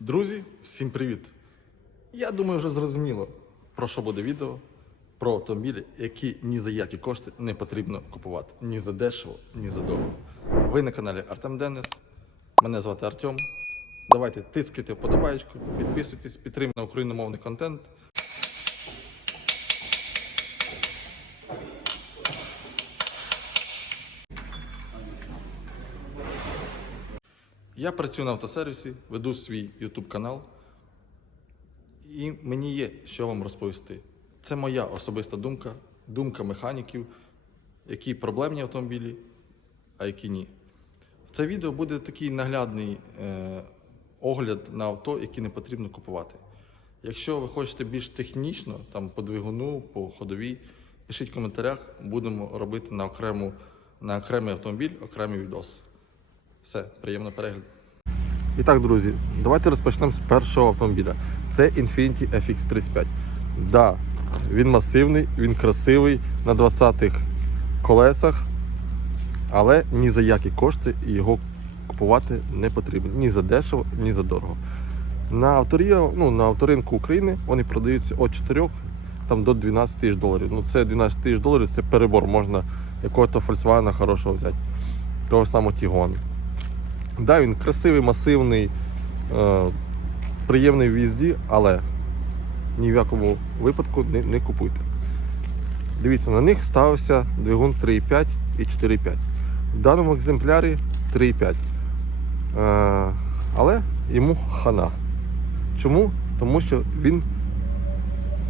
Друзі, всім привіт! Я думаю, вже зрозуміло, про що буде відео. Про автомобілі, які ні за які кошти не потрібно купувати. Ні за дешево, ні за дорого. Ви на каналі Артем Денис. Мене звати Артем. Давайте тискайте вподобайку, підписуйтесь, підтримуйте україномовний контент. Я працюю на автосервісі, веду свій YouTube канал. І мені є що вам розповісти. Це моя особиста думка, думка механіків, які проблемні автомобілі, а які ні. Це відео буде такий наглядний е, огляд на авто, які не потрібно купувати. Якщо ви хочете більш технічно, там по двигуну, по ходовій, пишіть в коментарях, будемо робити на, окрему, на окремий автомобіль, окремий відос. Все, приємного перегляду. І так, друзі, давайте розпочнемо з першого автомобіля. Це Infiniti FX35. Да, він масивний, він красивий на 20-х колесах, але ні за які кошти його купувати не потрібно. Ні за дешево, ні за дорого. На авторія, ну, на авторинку України вони продаються від 4 там, до 12 тисяч доларів. Ну, це 12 тисяч доларів це перебор, можна якогось Volkswagen хорошого взяти. Того ж самого Tiguan. Да, він красивий, масивний, е, приємний в їзді, але ні в якому випадку не, не купуйте. Дивіться, на них ставився двигун 3,5 і 4,5. В даному екземплярі 3,5. Е, але йому хана. Чому? Тому що він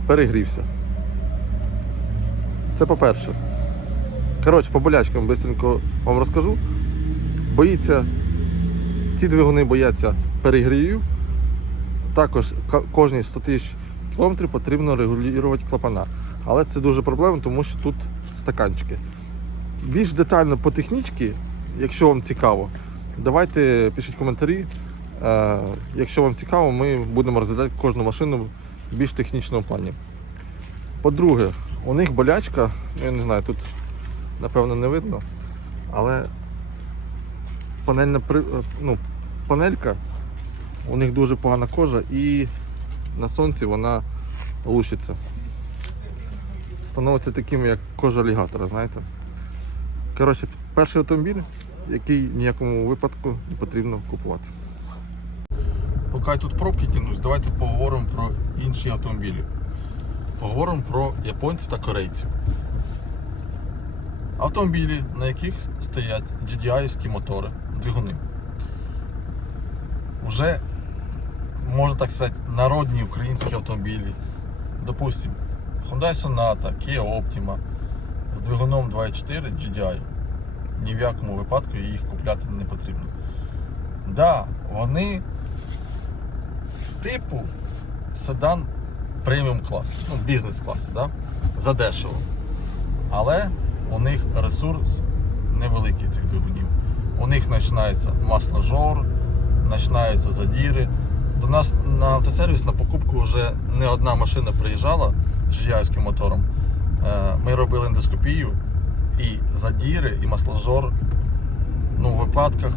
перегрівся. Це по-перше. Коротше, по болячкам швидко вам розкажу. Боїться ці двигуни бояться перегрівів. Також кожні 100 тисяч кілометрів потрібно регулювати клапана. Але це дуже проблемно, тому що тут стаканчики. Більш детально по технічці, якщо вам цікаво, давайте пишіть коментарі. Е, Якщо вам цікаво, ми будемо розглядати кожну машину в більш технічному плані. По-друге, у них болячка, ну, я не знаю, тут напевно не видно, але панельна е, ну, панелька, у них дуже погана кожа і на сонці вона лущиться. Становиться таким, як кожа алігатора, знаєте. Коротше, перший автомобіль, який ніякому випадку не потрібно купувати. Поки я тут пробки тянусь, давайте поговоримо про інші автомобілі. Поговоримо про японців та корейців. Автомобілі, на яких стоять GDI-ські мотори, двигуни. Вже, можна так сказати, народні українські автомобілі. Допустим, Hyundai Sonata, Kia Optima з двигуном 2.4 GDI. Ні в якому випадку їх купляти не потрібно. Да, вони типу седан преміум класу, ну, бізнес класу, да? задешево. Але у них ресурс невеликий цих двигунів. У них починається масложор, починаються задіри. До нас на автосервіс на покупку вже не одна машина приїжджала з жиявським мотором. Е, Ми робили ендоскопію і задіри, і масложор ну, в випадках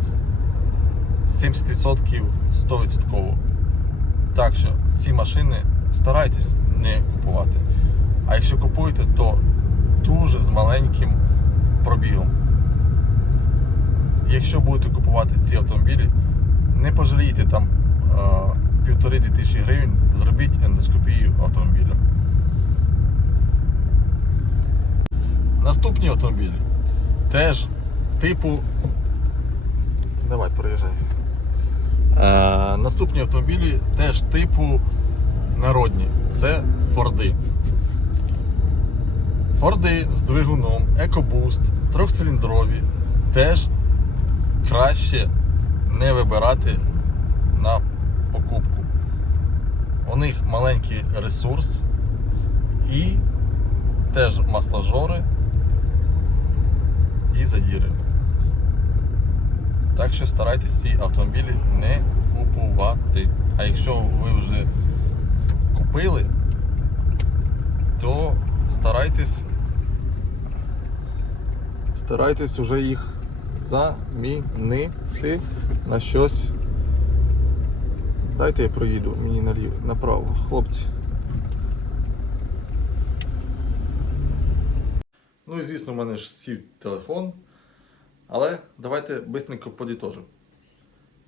70% 100%. Так що ці машини старайтесь не купувати. А якщо купуєте, то дуже з маленьким пробігом. Якщо будете купувати ці автомобілі, не пожалійте там е, півтори-дві тисячі гривень, зробіть ендоскопію автомобіля. Наступні автомобілі теж типу. Давай, проїжджай. Е, наступні автомобілі теж типу народні. Це Форди. Форди з двигуном, EcoBoost, трьохциліндрові теж краще не вибирати на покупку. У них маленький ресурс і теж масложори і задіри. Так що старайтесь ці автомобілі не купувати. А якщо ви вже купили, то старайтесь старайтесь уже їх замінити на щось Дайте я проїду мені направо, хлопці. Ну і звісно, в мене ж сів телефон. Але давайте швидко подітожимо.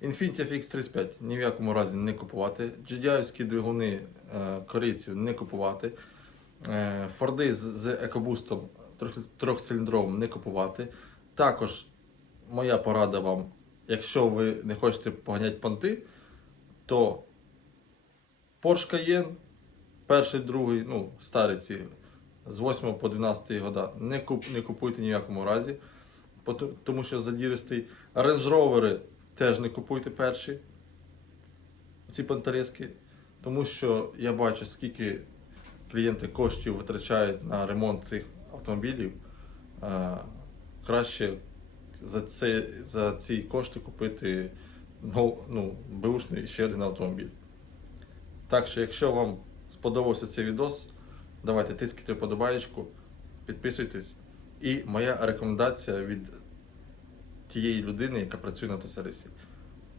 Infiniti FX35 ні в якому разі не купувати. GDI-овські двигуни е, корейців не купувати. Е, Форди з, екобустом трьох- трьохциліндровим не купувати. Також моя порада вам, якщо ви не хочете поганяти понти, то Porsche Cayenne, перший, другий, ну, старі ці, з 8 по 12 года, не, куп, не купуйте ні в якому разі, тому що задіристий. Range Rover теж не купуйте перші, ці понтарезки, тому що я бачу, скільки клієнти коштів витрачають на ремонт цих автомобілів. Е, Краще за, це, за ці кошти купити ну, беушний ще один автомобіль. Так що, якщо вам сподобався цей відос, давайте тискайте вподобаєчку, підписуйтесь. І моя рекомендація від тієї людини, яка працює на автосервісі.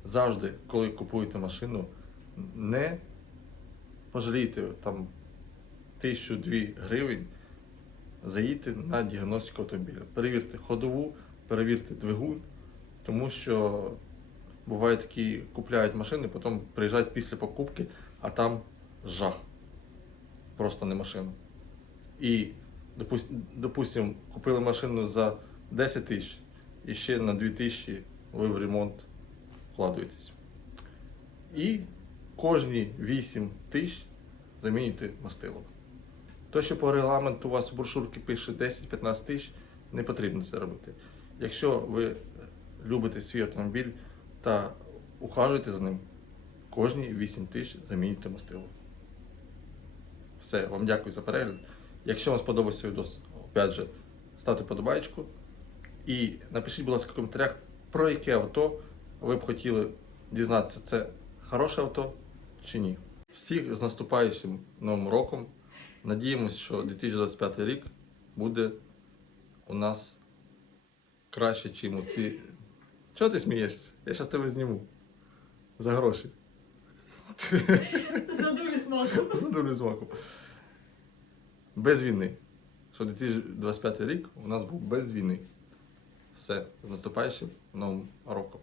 Завжди, коли купуєте машину, не пожалійте там тисячу-дві гривень, заїдьте на діагностику автомобіля. Перевірте ходову, перевірте двигун, тому що бувають такі, купляють машини, потім приїжджають після покупки, а там жах. Просто не машина. І, допустим, допустим купили машину за 10 тисяч і ще на 2 тисячі ви в ремонт вкладуєтесь. І кожні 8 тисяч замінюєте мастило. То, що по регламенту у вас у брошурки пише 10-15 тисяч, не потрібно це робити. Якщо ви любите свій автомобіль та ухажуєте за ним, кожні 8 тисяч замінюйте мастило. Все, вам дякую за перегляд. Якщо вам сподобався відео, опять же, ставте подобаєчку. І напишіть, будь ласка, в коментарях, про яке авто ви б хотіли дізнатися, це хороше авто чи ні. Всіх з наступаючим новим роком. Надіємось, що 2025 рік буде у нас краще, чим оці. Чого ти смієшся? Я зараз тебе зніму. За гроші. За дурі смаку. За дурним смаком. Без війни. Що 2025 рік у нас був без війни. Все, з наступаючим новим роком.